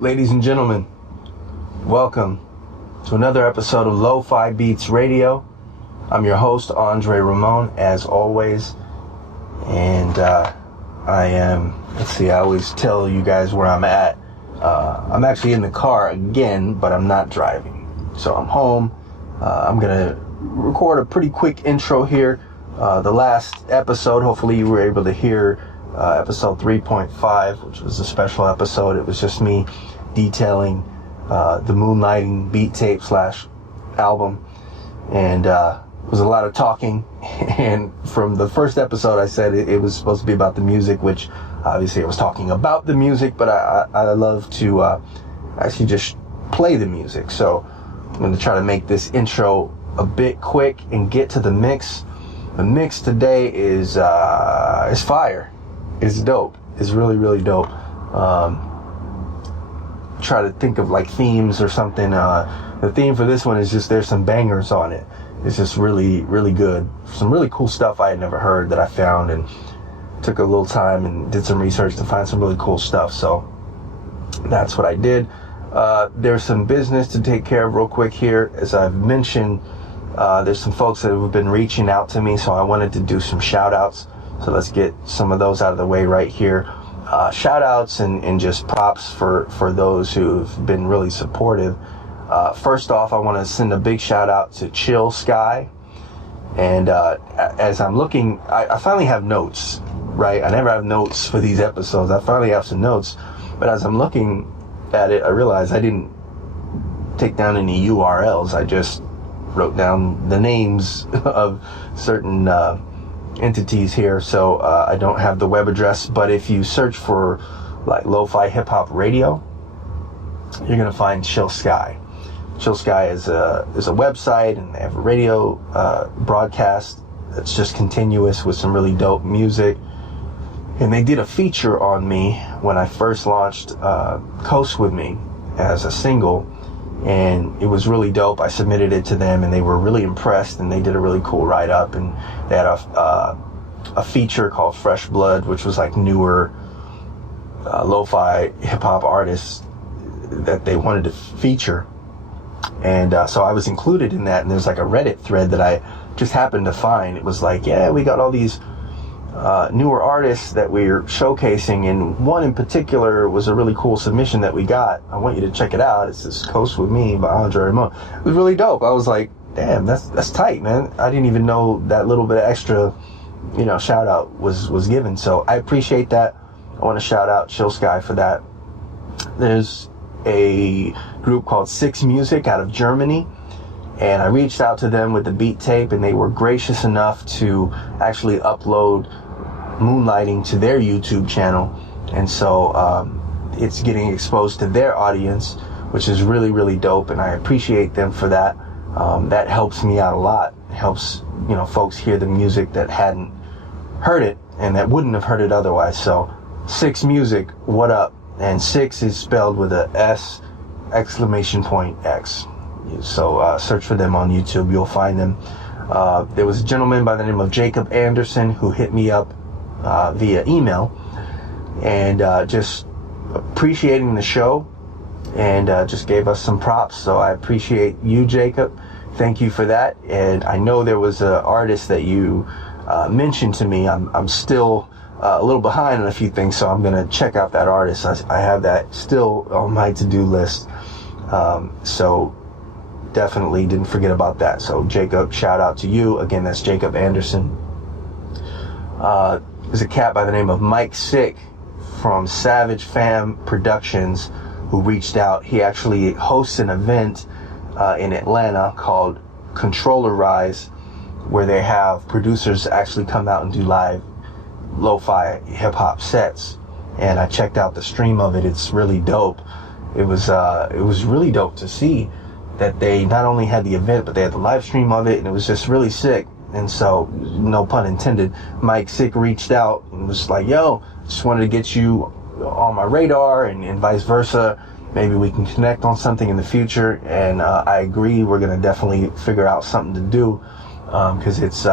Ladies and gentlemen, welcome to another episode of Lofi Beats Radio. I'm your host, Andre Ramone, as always. And I always tell you guys where I'm at. I'm actually in the car again, but I'm not driving. So I'm home. I'm going to record a pretty quick intro here. The last episode, hopefully you were able to hear episode 3.5, which was a special episode. It was just me detailing the Moonlighting beat tape / album, and it was a lot of talking. And from the first episode, I said it was supposed to be about the music, which obviously I was talking about the music, but I love to actually just play the music. So I'm going to try to make this intro a bit quick and get to the mix. The mix today is fire. It's dope. It's really, really dope. Try to think of like themes or something. The theme for this one is just there's some bangers on it. It's just really, really good. Some really cool stuff I had never heard that I found, and took a little time and did some research to find some really cool stuff. So that's what I did. There's some business to take care of real quick here. As I've mentioned, there's some folks that have been reaching out to me, so I wanted to do some shout outs. So let's get some of those out of the way right here. Shout outs and just props for those who've been really supportive. First off, I want to send a big shout out to Chill Sky. And as I'm looking, I finally have notes, right? I never have notes for these episodes. I finally have some notes. But as I'm looking at it, I realized I didn't take down any URLs. I just wrote down the names of certain entities here. So I don't have the web address. But if you search for like Lofi Hip Hop Radio, you're going to find Chill Sky. Chill Sky is a website, and they have a radio broadcast that's just continuous with some really dope music. And they did a feature on me when I first launched Coast With Me as a single, and it was really dope. I submitted it to them, and they were really impressed, and they did a really cool write-up. And they had a feature called Fresh Blood, which was like newer lo-fi hip-hop artists that they wanted to feature. And so I was included in that, and there's like a Reddit thread that I just happened to find. It was like, yeah, we got all these newer artists that we're showcasing, and one in particular was a really cool submission that we got. I want you to check it out. It's this Coast With Me by Andre Ramone. It was really dope. I was like, damn, that's tight, man. I didn't even know that little bit of extra, shout out was given. So I appreciate that. I want to shout out Chill Sky for that. There's a group called Six Music out of Germany, and I reached out to them with the beat tape, and they were gracious enough to actually upload Moonlighting to their YouTube channel. And so it's getting exposed to their audience, which is really, really dope, and I appreciate them for that. That helps me out a lot. It helps folks hear the music that hadn't heard it and that wouldn't have heard it otherwise. So Six Music, what up? And Six is spelled with a S !X. So search for them on YouTube. You'll find them. There was a gentleman by the name of Jacob Anderson who hit me up via email, and just appreciating the show, and just gave us some props. So I appreciate you, Jacob. Thank you for that. And I know there was an artist that you mentioned to me. I'm still a little behind on a few things, so I'm going to check out that artist. I have that still on my to-do list. So definitely didn't forget about that. So Jacob, shout out to you. Again, that's Jacob Anderson. There's a cat by the name of Mike Sick from Savage Fam Productions who reached out. He actually hosts an event in Atlanta called Controller Rise, where they have producers actually come out and do live lo-fi hip-hop sets. And I checked out the stream of it. It's really dope. It was really dope to see that they not only had the event, but they had the live stream of it, and it was just really sick. And so, no pun intended, Mike Sick reached out and was like, yo, just wanted to get you on my radar, and vice versa. Maybe we can connect on something in the future. And I agree, we're going to definitely figure out something to do, because it's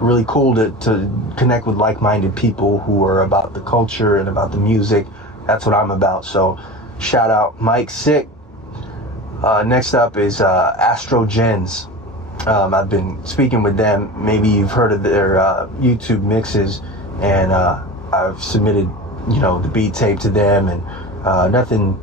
really cool to connect with like-minded people who are about the culture and about the music That's what I'm about. So shout out Mike Sick. Next up is Astrogens. I've been speaking with them. Maybe you've heard of their YouTube mixes, and I've submitted, the beat tape to them, and nothing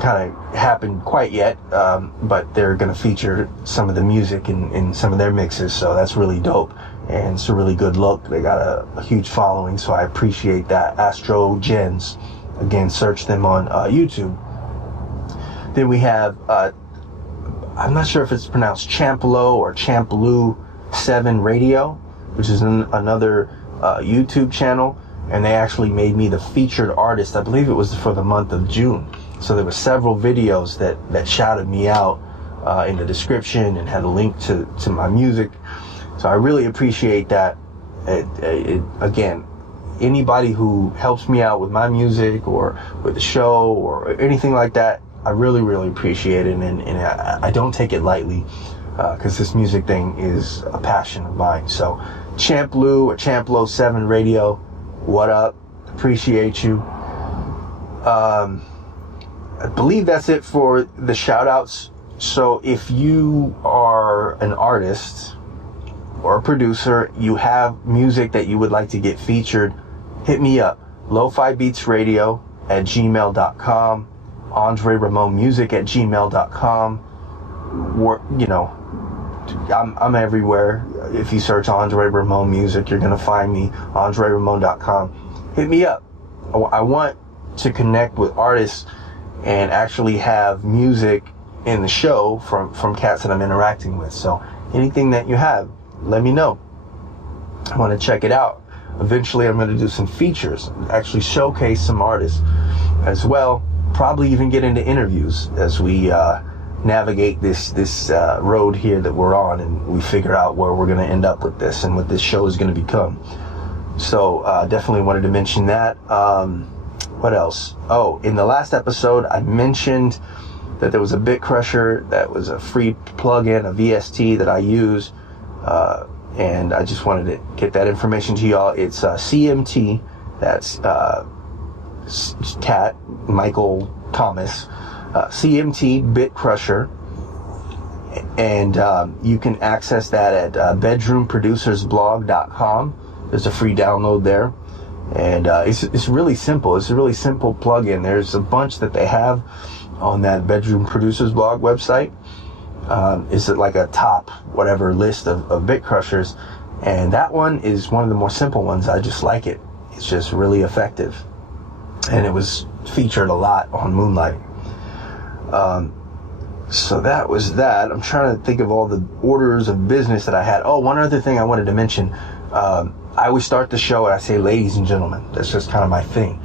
kind of happened quite yet, but they're going to feature some of the music in some of their mixes, so that's really dope, and it's a really good look. They got a huge following, so I appreciate that. Astrogens. Again, search them on YouTube. Then we have, I'm not sure if it's pronounced Champlo or Champlu 7 Radio, which is another YouTube channel, and they actually made me the featured artist. I believe it was for the month of June. So there were several videos that shouted me out in the description and had a link to my music. So I really appreciate that. Again, anybody who helps me out with my music or with the show or anything like that, I really, really appreciate it, and I don't take it lightly, because this music thing is a passion of mine. So Champlu or Champlo 7 Radio, what up? Appreciate you. I believe that's it for the shout outs. So if you are an artist or a producer, you have music that you would like to get featured, hit me up. Lofi Beats Radio at gmail.com. Andre Ramone Music at gmail.com. I'm everywhere. If you search Andre Ramone Music, you're going to find me. AndreRamone.com. Hit me up. I want to connect with artists and actually have music in the show from cats that I'm interacting with. So anything that you have, let me know. I want to check it out. Eventually, I'm going to do some features, actually showcase some artists as well. Probably even get into interviews as we navigate this road here that we're on, and we figure out where we're going to end up with this and what this show is going to become. So definitely wanted to mention that. What else? Oh, in the last episode, I mentioned that there was a bit crusher that was a free plugin, a VST that I use, and I just wanted to get that information to y'all. It's CMT. That's Cat Michael Thomas, CMT Bit Crusher, and you can access that at bedroomproducersblog.com. There's a free download there, and it's really simple. It's a really simple plugin. There's a bunch that they have on that Bedroom Producers blog website. Is it like a top whatever list of bit crushers, and that one is one of the more simple ones. I just like it. It's just really effective, and it was featured a lot on Moonlight. So that was that. I'm trying to think of all the orders of business that I had. Oh, one other thing I wanted to mention. I always start the show and I say ladies and gentlemen. That's just kind of my thing.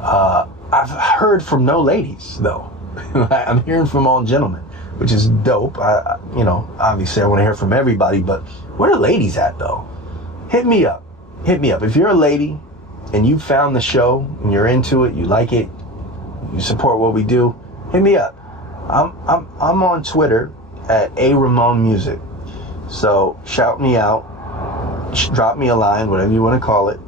I've heard from no ladies though. I'm hearing from all gentlemen, which is dope. Obviously I want to hear from everybody, but where are ladies at though? Hit me up. If you're a lady and you found the show and you're into it, you like it, you support what we do, hit me up. I'm on Twitter at @ARamoneMusic. So shout me out, drop me a line, whatever you want to call it.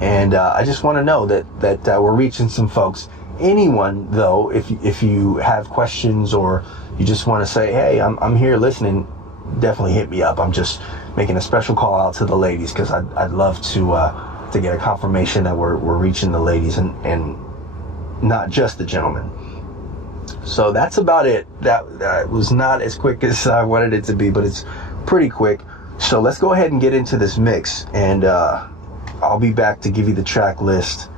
And I just want to know that we're reaching some folks. Anyone though, if you have questions or you just want to say, hey, I'm here listening, definitely hit me up. I'm just making a special call out to the ladies because I'd love to get a confirmation that we're reaching the ladies and not just the gentlemen. So that's about it. That was not as quick as I wanted it to be, but it's pretty quick. So let's go ahead and get into this mix, and I'll be back to give you the track list.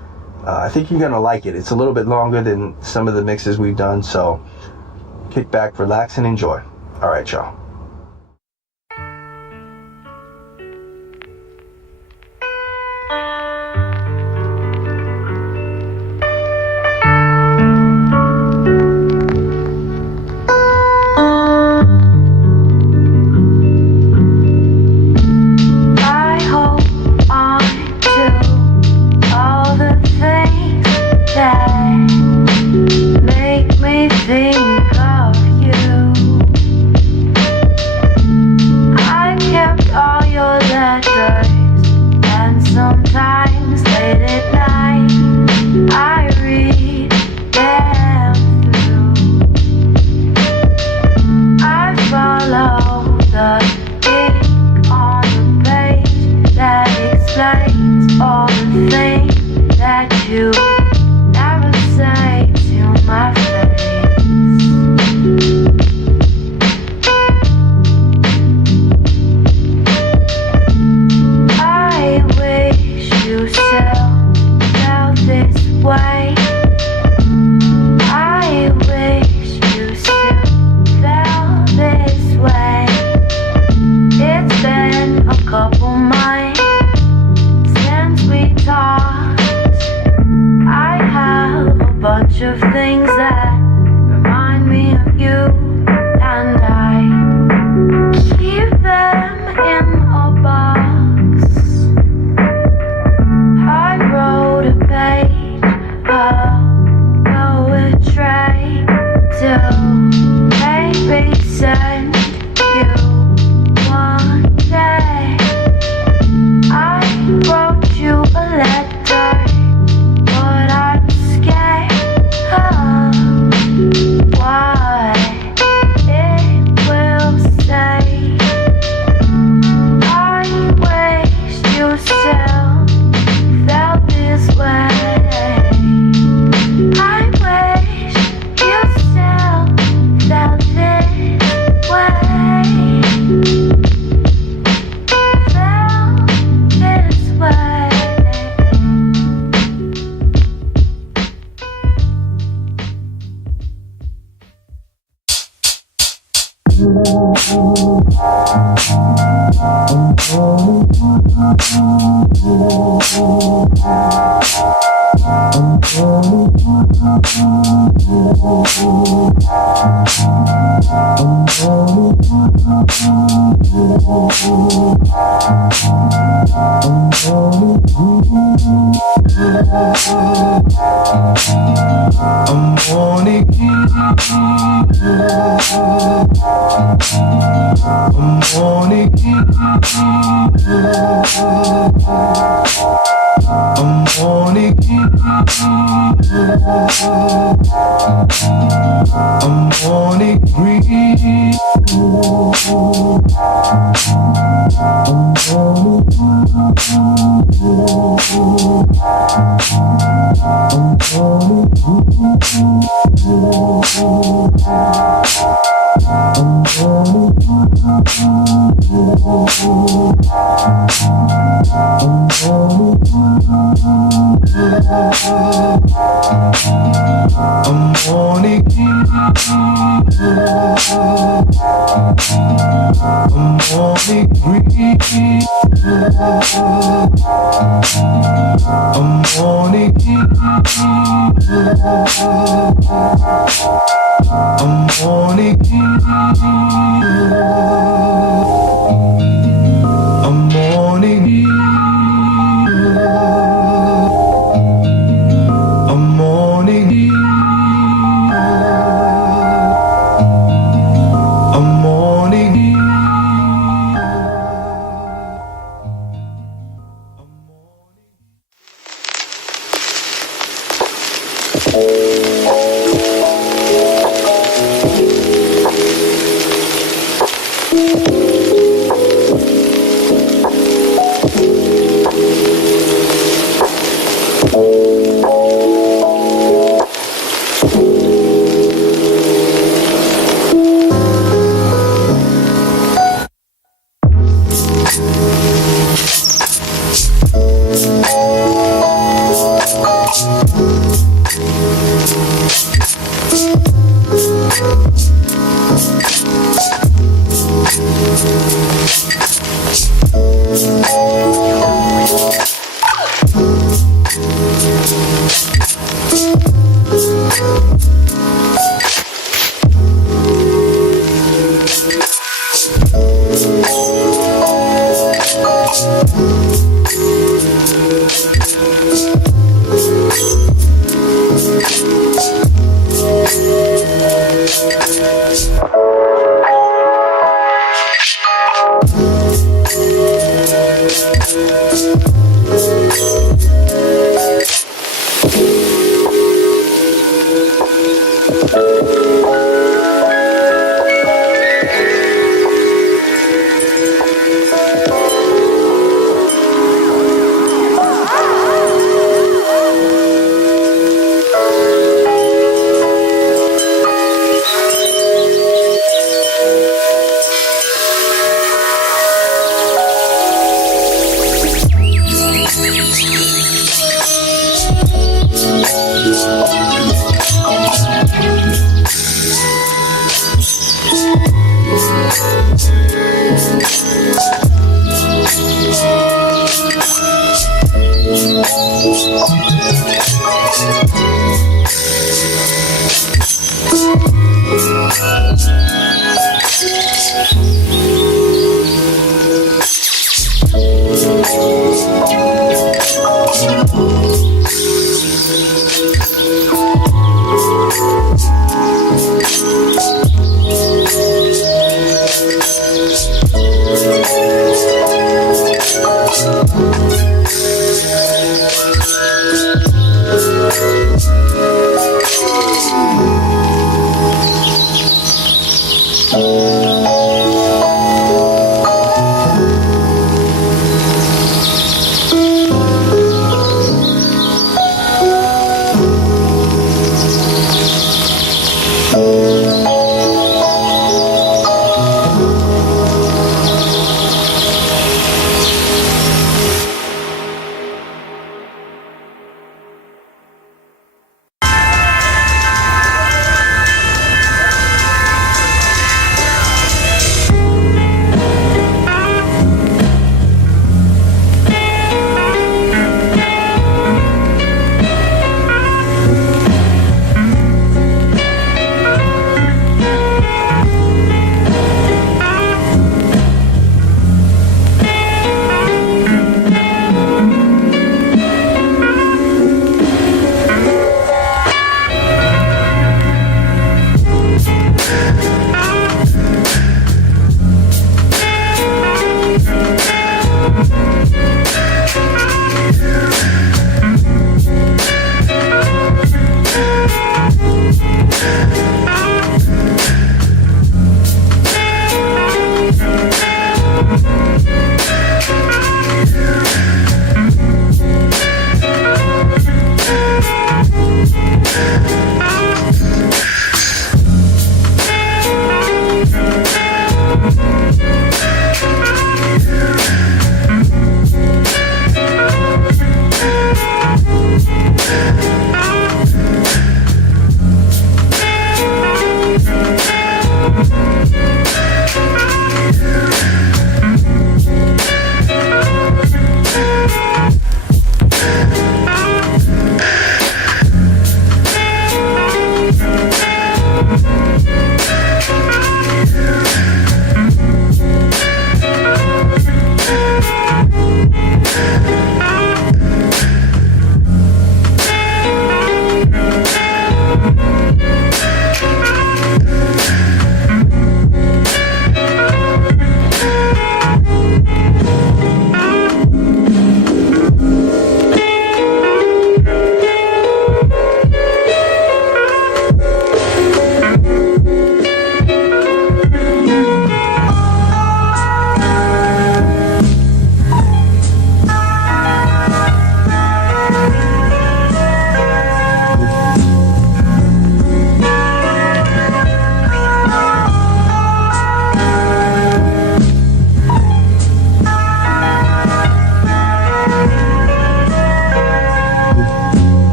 I think you're gonna like it. It's a little bit longer than some of the mixes we've done, so kick back, relax, and enjoy. All right, y'all. Make me think of you. bunch of things that remind me of you, and I keep them in a box. I wrote a page of poetry to maybe send you one day. I wrote you a letter, but I'm scared of what it will say. I wish you still felt this way. I wish you still felt this way. Felt this way.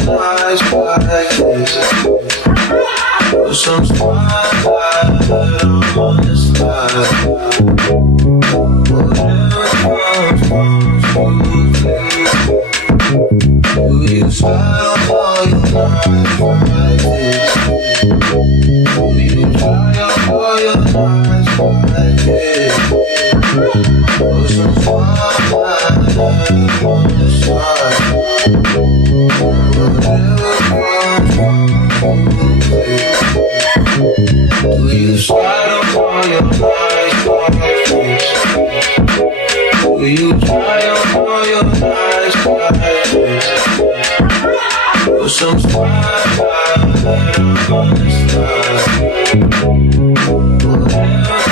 your nights like this. Put some spotlight on this life. Whatever comes, will you try all your nights like this? Will you try all your nights like this? Put some spotlight on this life. Whatever comes, will you slide up all your nights like this? Will you try up all your nights like this? Put some spotlight on this life.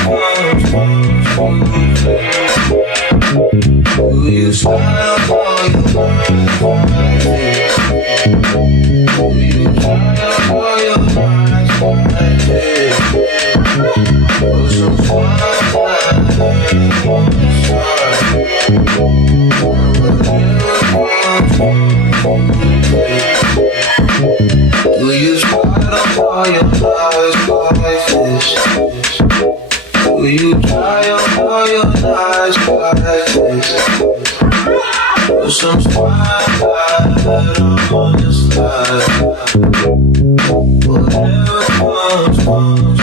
Whatever comes, will you slide up all your nights like this? Will you try up all your nights like this? Put some spotlight on this life. Will you slide up all your lies like this? Will you try up all your lies like this? Put some spotlight on this life. Whatever comes,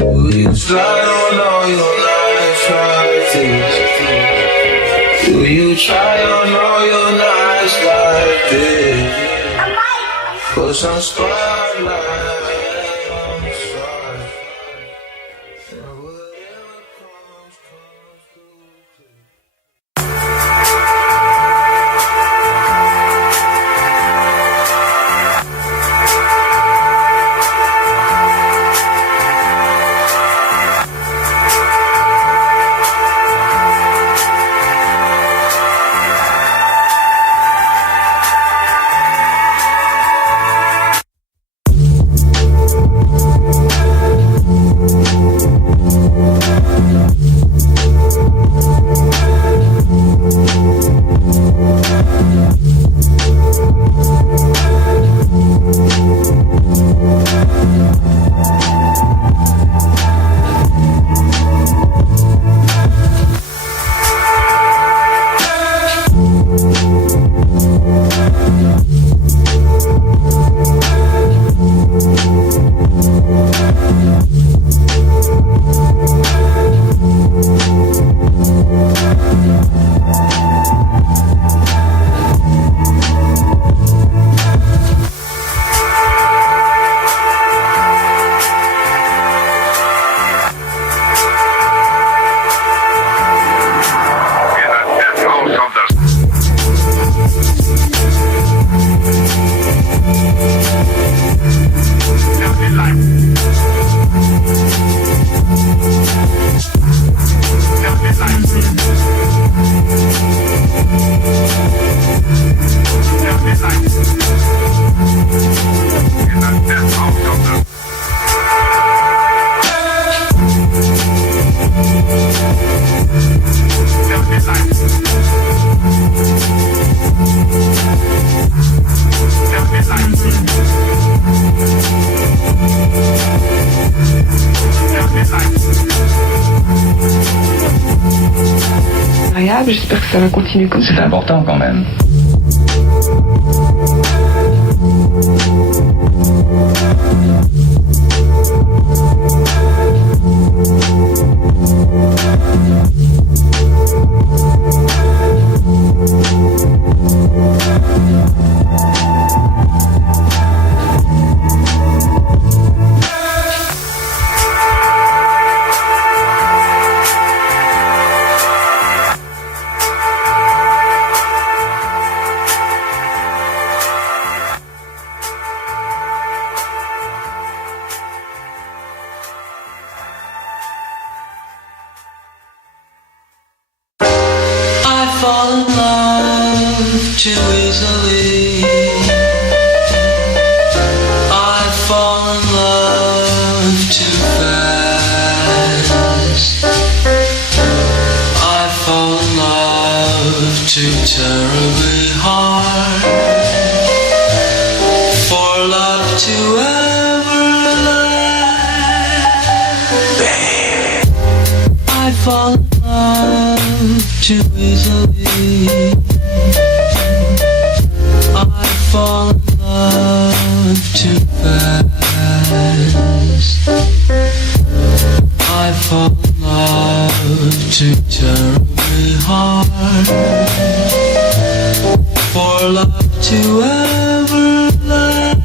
will you slide on all your lies like this? Will you try on all your nights like this? Put some spotlight on the side. And whatever comes through. J'espère que ça va continuer comme ça. C'est important quand même. Terribly hard. too easily. I fall in love too fast. I fall in love too terribly hard for love to ever last.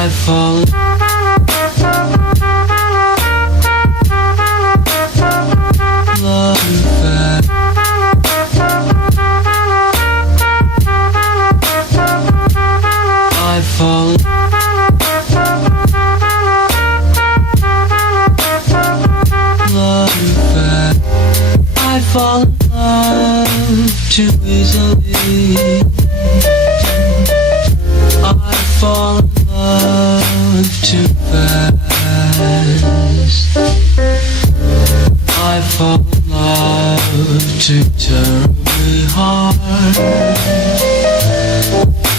I fall in love too fast. I fall in love too fast. I fall in love too easily. I fall in love too fast. I fall in love too terribly hard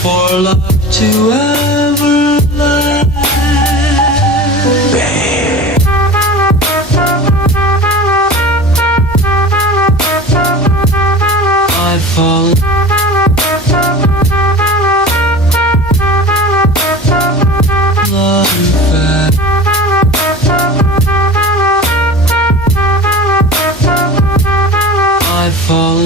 for love to ever last. I fall in love too fast. I fall in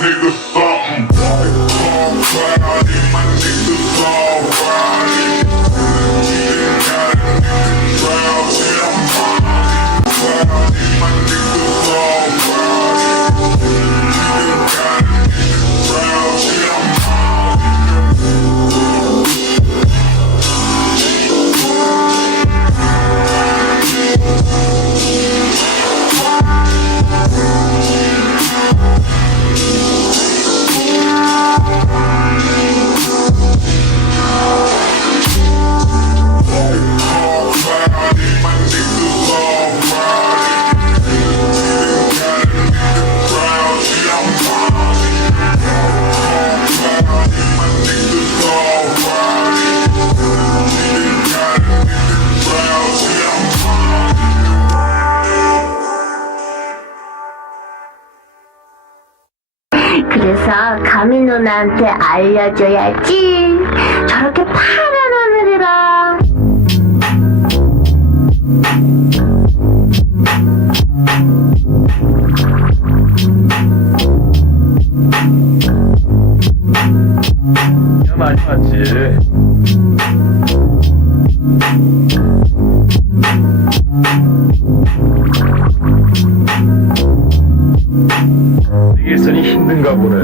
niggas something. All cloudy, my niggas all rowdy. Got a nigga drowsy, I'm cloudy, my niggas all rowdy. Got a nigga drowsy, I'm 그래서 감히 누나한테 알려줘야지. 저렇게 파란 하늘이랑 야 많이 왔지. 일선이 힘든가 보네.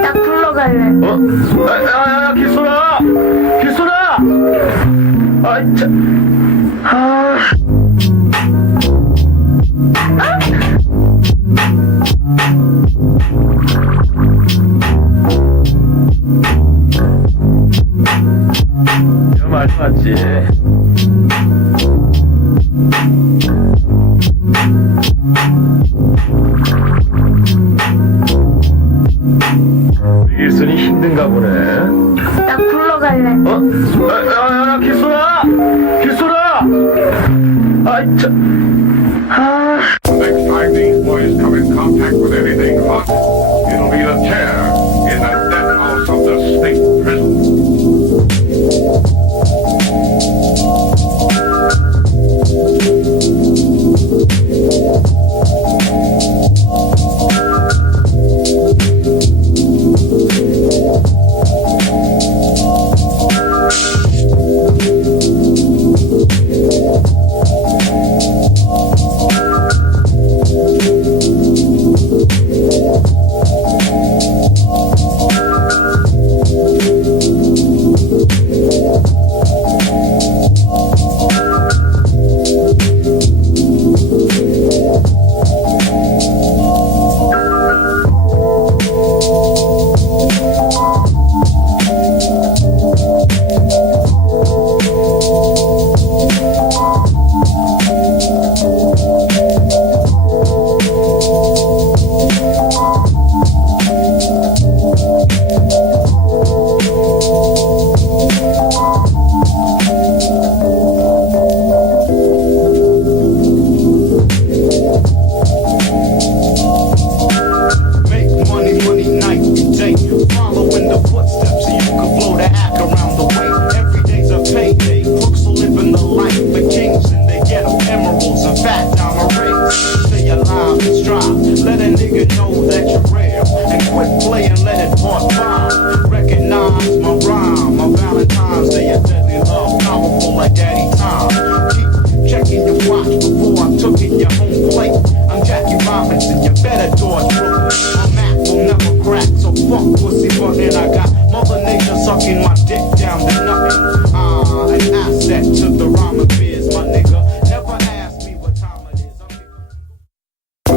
딱 불러갈래. 어? 길소나! 길소나! 아, 참. 아. 야 많이 왔지. 일선이 힘든가 보네. 딱 불러갈래. 어? 길소나! 길소나! 아, 참. 아.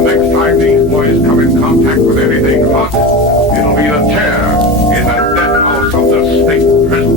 next time these boys come in contact with anything hot, it'll be a tear in that death house of the state prison.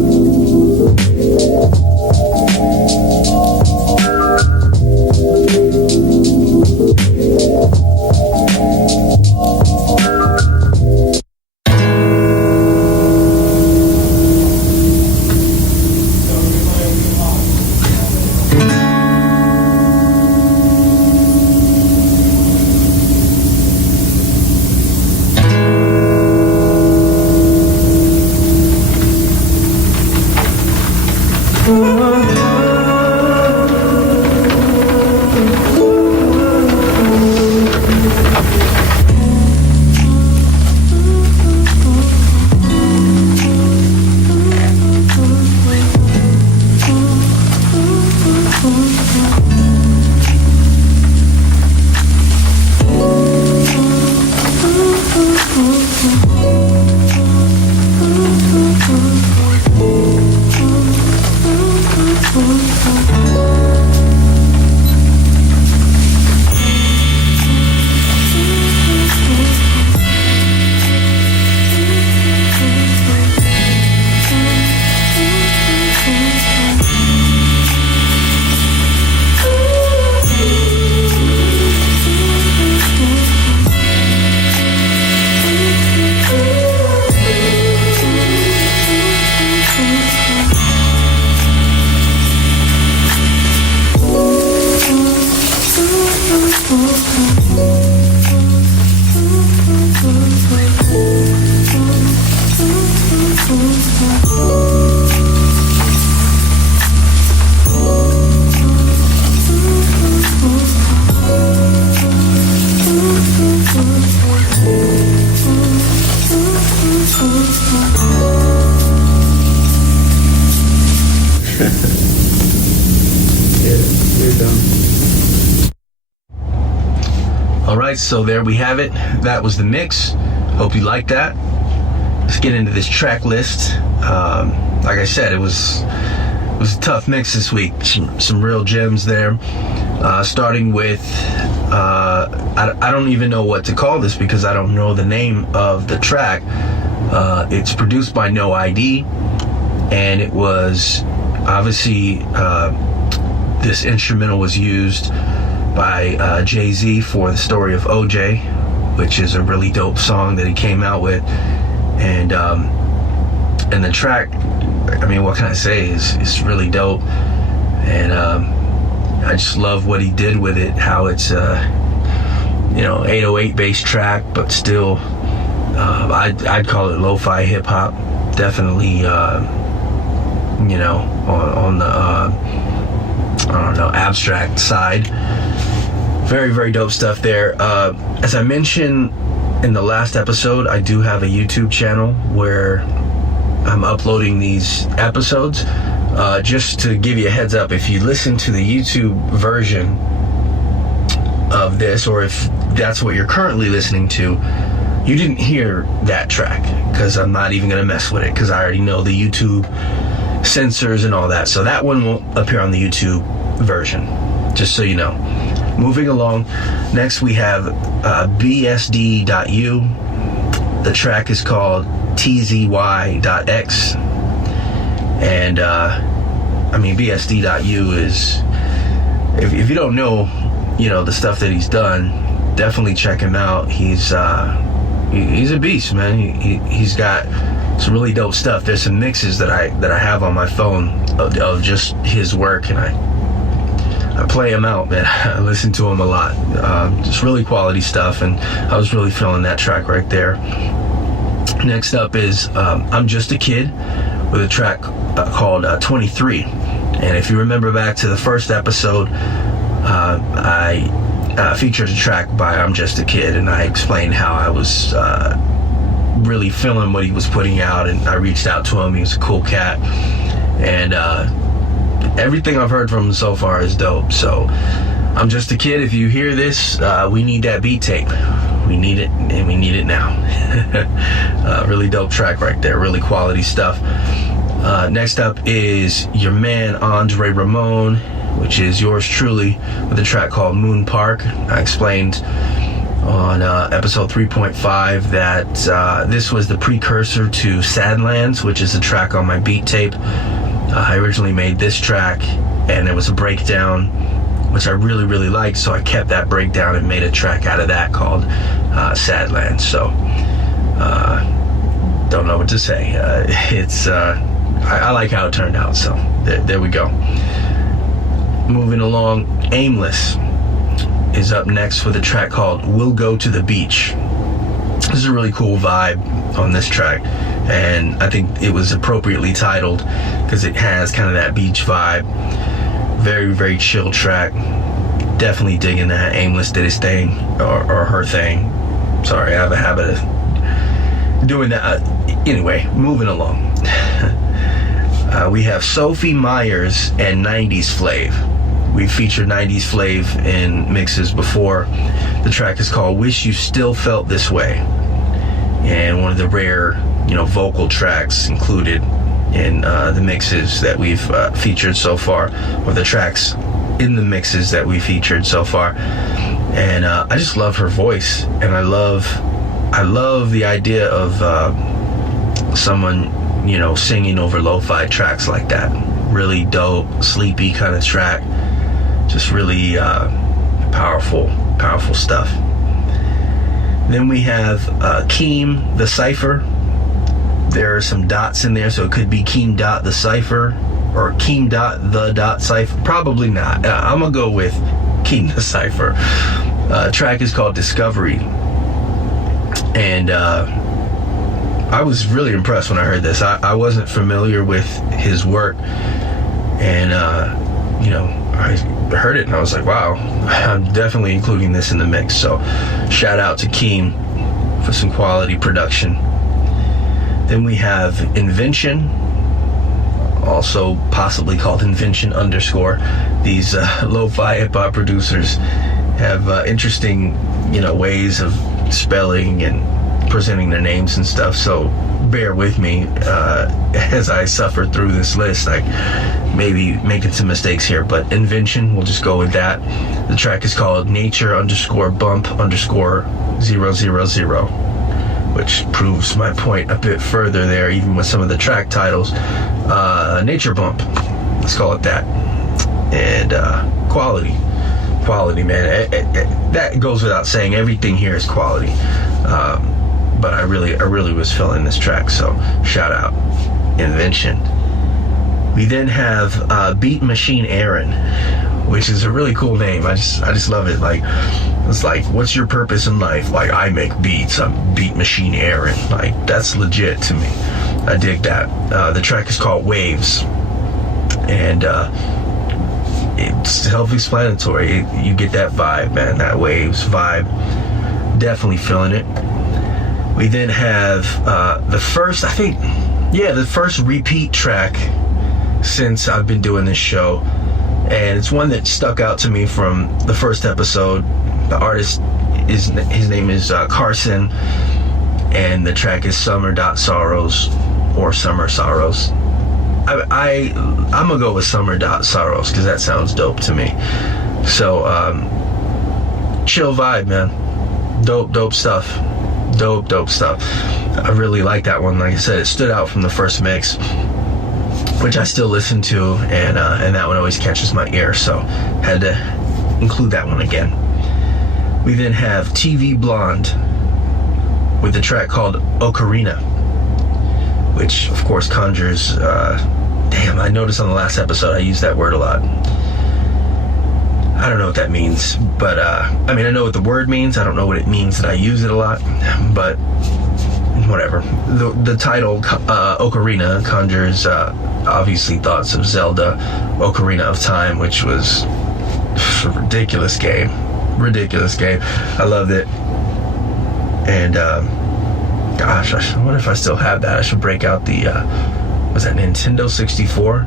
You're done. All right, so there we have it. That was the mix. Hope you liked that. Let's get into this track list. Like I said, it was a tough mix this week. Some real gems there. Starting with, I don't even know what to call this because I don't know the name of the track. It's produced by No ID, and it was obviously this instrumental was used by Jay-Z for The Story of OJ, which is a really dope song that he came out with. And the track, I mean, what can I say, is really dope. And I just love what he did with it, how it's 808 bass track, but still I'd call it Lofi Hip Hop. Definitely on the I don't know, abstract side. Very, very dope stuff there. As I mentioned in the last episode, I do have a YouTube channel where I'm uploading these episodes. Just to give you a heads up, if you listen to the YouTube version of this, or if that's what you're currently listening to, you didn't hear that track, because I'm not even going to mess with it, because I already know the YouTube censors and all that. So that one won't appear on the YouTube version, just so you know. Moving along, next we have bsd.u. The track is called tzy.x. And I mean, bsd.u is, if you don't know, the stuff that he's done, definitely check him out. He's a beast, man. He's got some really dope stuff. There's some mixes that I have on my phone of just his work, and I play him out, man. I listen to him a lot. Just really quality stuff, and I was really feeling that track right there. Next up is I'm Just a Kid with a track called 23. And if you remember back to the first episode, I featured a track by I'm Just a Kid, and I explained how I was really feeling what he was putting out, and I reached out to him. He was a cool cat, and everything I've heard from him so far is dope. So I'm Just a Kid, if you hear this, we need that beat tape. We need it, and we need it now. Really dope track right there. Really quality stuff. Next up is your man Andre Ramone, which is yours truly, with a track called Moon Park. I explained on episode 3.5 that this was the precursor to Sadlands, which is a track on my beat tape. I originally made this track, and there was a breakdown, which I really, really liked, so I kept that breakdown and made a track out of that called Sadlands. So don't know what to say. I like how it turned out, so there we go. Moving along, Aimless is up next with a track called We'll Go to the Beach. This is a really cool vibe on this track, and I think it was appropriately titled because it has kind of that beach vibe. Very, very chill track. Definitely digging that. Aimless did his thing, or her thing. Sorry, I have a habit of doing that. Anyway, moving along. We have Sophie Meiers and 90s Flav. We've featured 90s Flav in mixes before. The track is called Wish You Still Felt This Way, and one of the rare, vocal tracks included in the mixes that we've featured so far, or the tracks in the mixes that we featured so far. And I just love her voice, and I love the idea of someone singing over lo-fi tracks like that. Really dope, sleepy kind of track. Just really powerful stuff. Then we have KEEM.THE.CIPHER. There are some dots in there, so it could be KEEM.THE.CIPHER or KEEM.THE.CIPHER. Probably not. I'm gonna go with KEEM.THE.CIPHER. Track is called Discovery, and I was really impressed when I heard this. I wasn't familiar with his work, and I heard it and I was like, wow, I'm definitely including this in the mix. So shout out to Keem for some quality production. Then we have Invention also possibly called Invention _. These lo-fi hip-hop producers have interesting, ways of spelling and presenting their names and stuff, so bear with me as I suffer through this list. Like, maybe making some mistakes here, but Invention, we'll just go with that. The track is called nature_bump_000, which proves my point a bit further there, even with some of the track titles. Nature Bump, let's call it that. And quality, man. That goes without saying. Everything here is quality. But I really was feeling this track, so shout out Invention. We then have beatmachinearon, which is a really cool name. I just love it. Like, it's like, what's your purpose in life? Like, I make beats. I'm beatmachinearon. Like, that's legit to me. I dig that. The track is called Waves, and it's self-explanatory. You get that vibe, man. That Waves vibe. Definitely feeling it. We then have the first repeat track since I've been doing this show, and it's one that stuck out to me from the first episode. The artist his name is Karson, and the track is summer.sorrows or summer sorrows. I'm gonna go with summer.sorrows because that sounds dope to me. So chill vibe, man. Dope stuff. Dope stuff. I really like that one. Like I said, it stood out from the first mix, which I still listen to, and that one always catches my ear, so had to include that one again. We then have TV Blonde with the track called Ocarina, which of course conjures I noticed on the last episode I used that word a lot. I don't know what that means, but I know what the word means. I don't know what it means that I use it a lot, but whatever. The title Ocarina conjures obviously thoughts of Zelda Ocarina of Time, which was a ridiculous game. I loved it. And gosh, I wonder if I still have that. I should break out the was that Nintendo 64?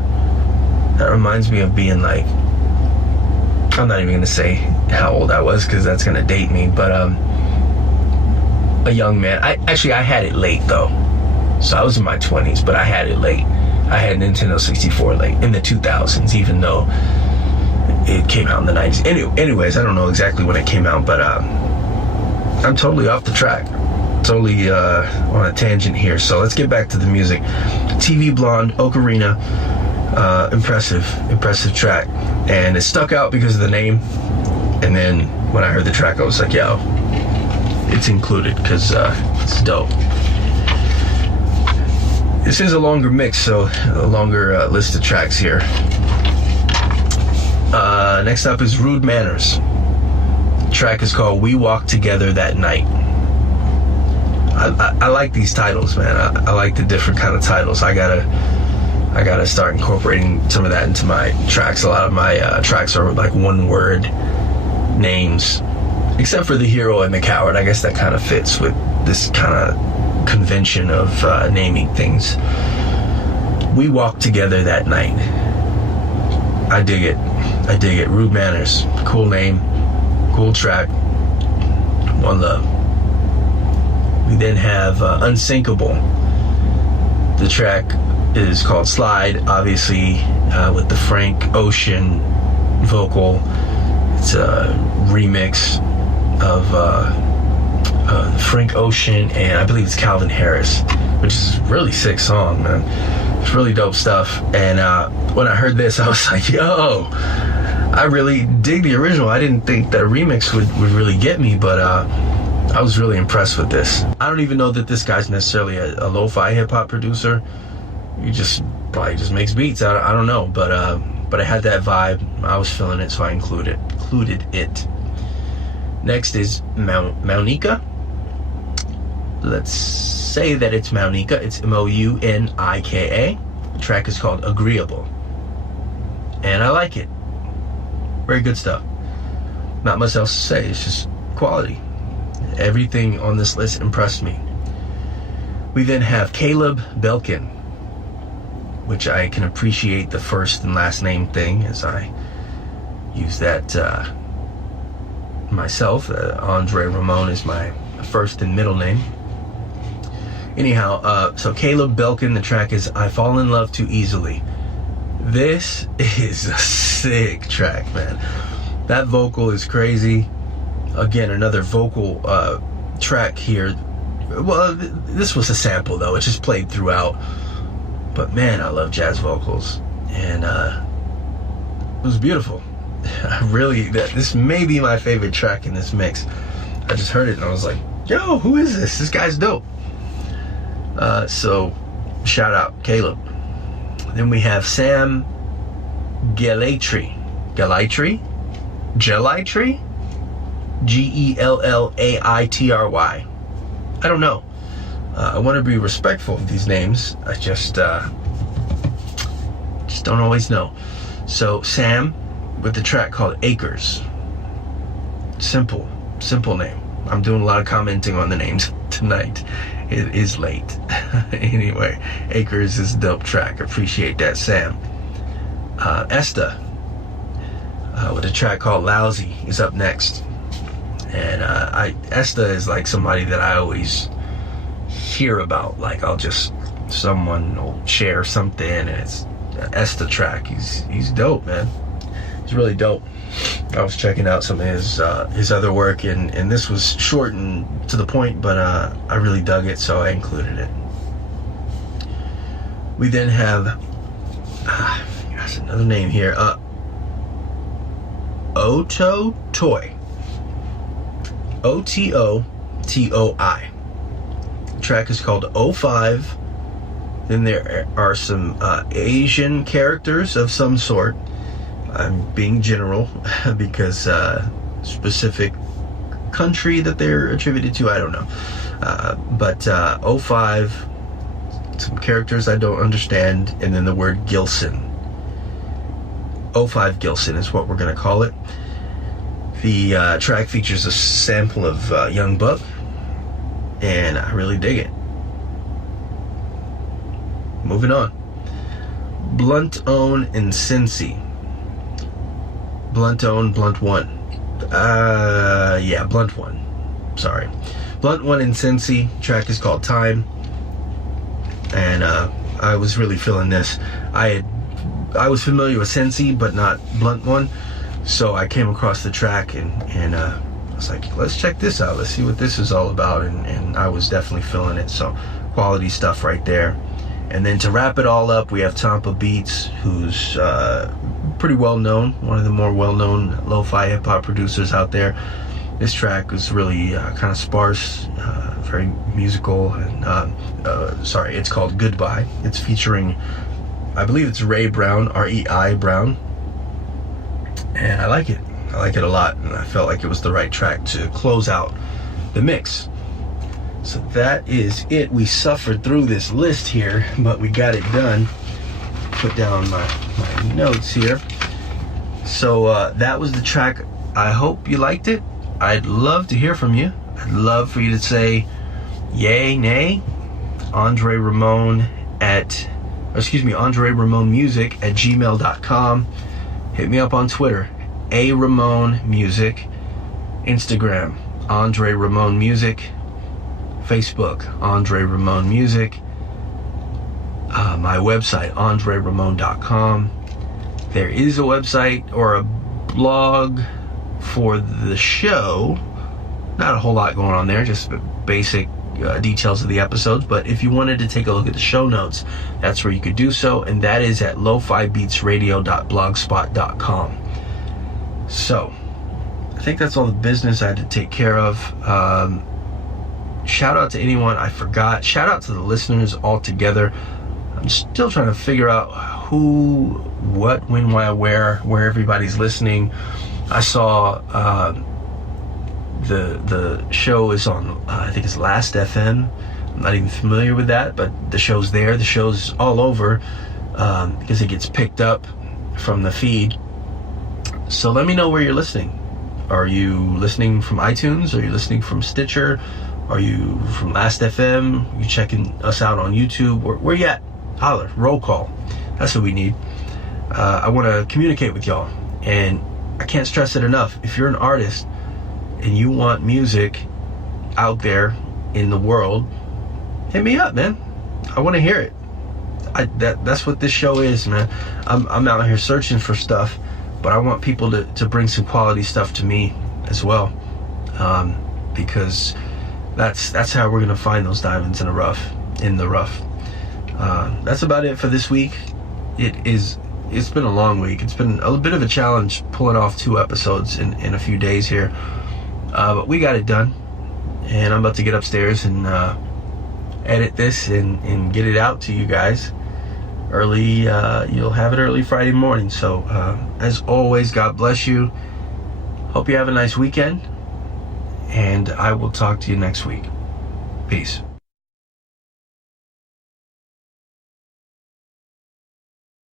That reminds me of being like, I'm not even gonna say how old I was because that's gonna date me, but a young man. I had it late though, so I was in my 20s, but I had it late. I had Nintendo 64 late in the 2000s, even though it came out in the 90s. Anyways, I don't know exactly when it came out, but I'm totally off the track, totally on a tangent here. So let's get back to the music. TV Blonde, Ocarina. Impressive track, and it stuck out because of the name, and then when I heard the track I was like, yo, it's included because it's dope. This is a longer mix, so a longer list of tracks here. Next up is Rude Manners. The track is called We Walked Together That Night. I like these titles, man. I like the different kind of titles. I gotta start incorporating some of that into my tracks. A lot of my tracks are like one-word names, except for The Hero and the Coward. I guess that kind of fits with this kind of convention of naming things. We Walked Together That Night. I dig it. Rude Manners. Cool name. Cool track. One love. We then have Unsinkable. The track is called Slide, obviously with the Frank Ocean vocal. It's a remix of Frank Ocean and I believe it's Calvin Harris, which is a really sick song, man. It's really dope stuff. And when I heard this, I was like, yo, I really dig the original. I didn't think that a remix would really get me, but I was really impressed with this. I don't even know that this guy's necessarily a lo-fi hip-hop producer. He probably just makes beats. I don't know, but it had that vibe. I was feeling it, so I included it. Next is Mounika. Let's say that it's Mounika. It's Mounika. The track is called Agreeable, and I like it. Very good stuff. Not much else to say. It's just quality. Everything on this list impressed me. We then have Caleb Belkin. which I can appreciate the first and last name thing, as I use that myself. Andre Ramone is my first and middle name. Anyhow, so Caleb Belkin, the track is I Fall in Love Too Easily. This is a sick track, man. That vocal is crazy. Again, another vocal track here. Well, this was a sample though, it's just played throughout. But man, I love jazz vocals, and it was beautiful. This may be my favorite track in this mix. I just heard it and I was like, yo, who is this? This guy's dope. So shout out Caleb. Then we have Sam Gellaitry. Gellaitry? Gellaitry? I don't know. I want to be respectful of these names. I just don't always know. So Sam with the track called Acres. Simple name. I'm doing a lot of commenting on the names tonight. It is late. Anyway, Acres is a dope track. Appreciate that, Sam. Esta with a track called Lousy is up next. And Esta is like somebody that I always hear about. Like someone will share something and it's an Esta track. He's dope, man. He's really dope. I was checking out some of his other work, and this was short and to the point, but I really dug it, so I included it. We then have that's another name here. Ototoi. Ototoi. The track is called 05. Then there are some Asian characters of some sort. I'm being general because specific country that they're attributed to, I don't know. But 05, some characters I don't understand, and then the word GILSON. 05 GILSON is what we're going to call it. The track features a sample of Young Buck, and I really dig it. Moving on. Bluntone and Sensi. Bluntone, Blunt 1. Blunt 1. Sorry. Blunt 1 and Sensi. Track is called Time. And I was really feeling this. I was familiar with Sensi, but not Blunt 1. So I came across the track and I was like, let's check this out. Let's see what this is all about. And I was definitely feeling it. So quality stuff right there. And then to wrap it all up, we have tomppabeats, who's pretty well known, one of the more well-known lo-fi hip-hop producers out there. This track was really kind of sparse, very musical, and it's called Goodbye. It's featuring, I believe it's Ray Brown, R-E-I Brown, and I like it a lot, and I felt like it was the right track to close out the mix. So that is it. We suffered through this list here, but we got it done. Put down my notes here. So that was the track. I hope you liked it. I'd love to hear from you. I'd love for you to say yay, nay. Andre Ramone Music at gmail.com. Hit me up on Twitter, A Ramone Music. Instagram, Andre Ramone Music. Facebook, Andre Ramone Music. My website, andreramone.com. There is a website or a blog for the show. Not a whole lot going on there, just basic details of the episodes. But if you wanted to take a look at the show notes, that's where you could do so, and that is at lofibeatsradio.blogspot.com. So, I think that's all the business I had to take care of. Shout out to anyone I forgot. Shout out to the listeners all together. I'm still trying to figure out who, what, when, why, where everybody's listening. I saw the show is on, I think it's Last FM. I'm not even familiar with that, but the show's there. The show's all over because it gets picked up from the feed. So let me know where you're listening. Are you listening from iTunes? Are you listening from Stitcher? Are you from Last FM? Are you checking us out on YouTube? Where you at? holler, roll call. That's what we need. I want to communicate with y'all, and I can't stress it enough. If you're an artist and you want music out there in the world, hit me up, man. I want to hear it. That's what this show is, man. I'm out here searching for stuff, but I want people to bring some quality stuff to me as well, because that's how we're gonna find those diamonds in the rough. That's about it for this week. It's been a long week. It's been a bit of a challenge pulling off 2 episodes in a few days here, but we got it done, and I'm about to get upstairs and edit this and get it out to you guys early. You'll have it early Friday morning. So as always, God bless you. Hope you have a nice weekend, and I will talk to you next week. Peace.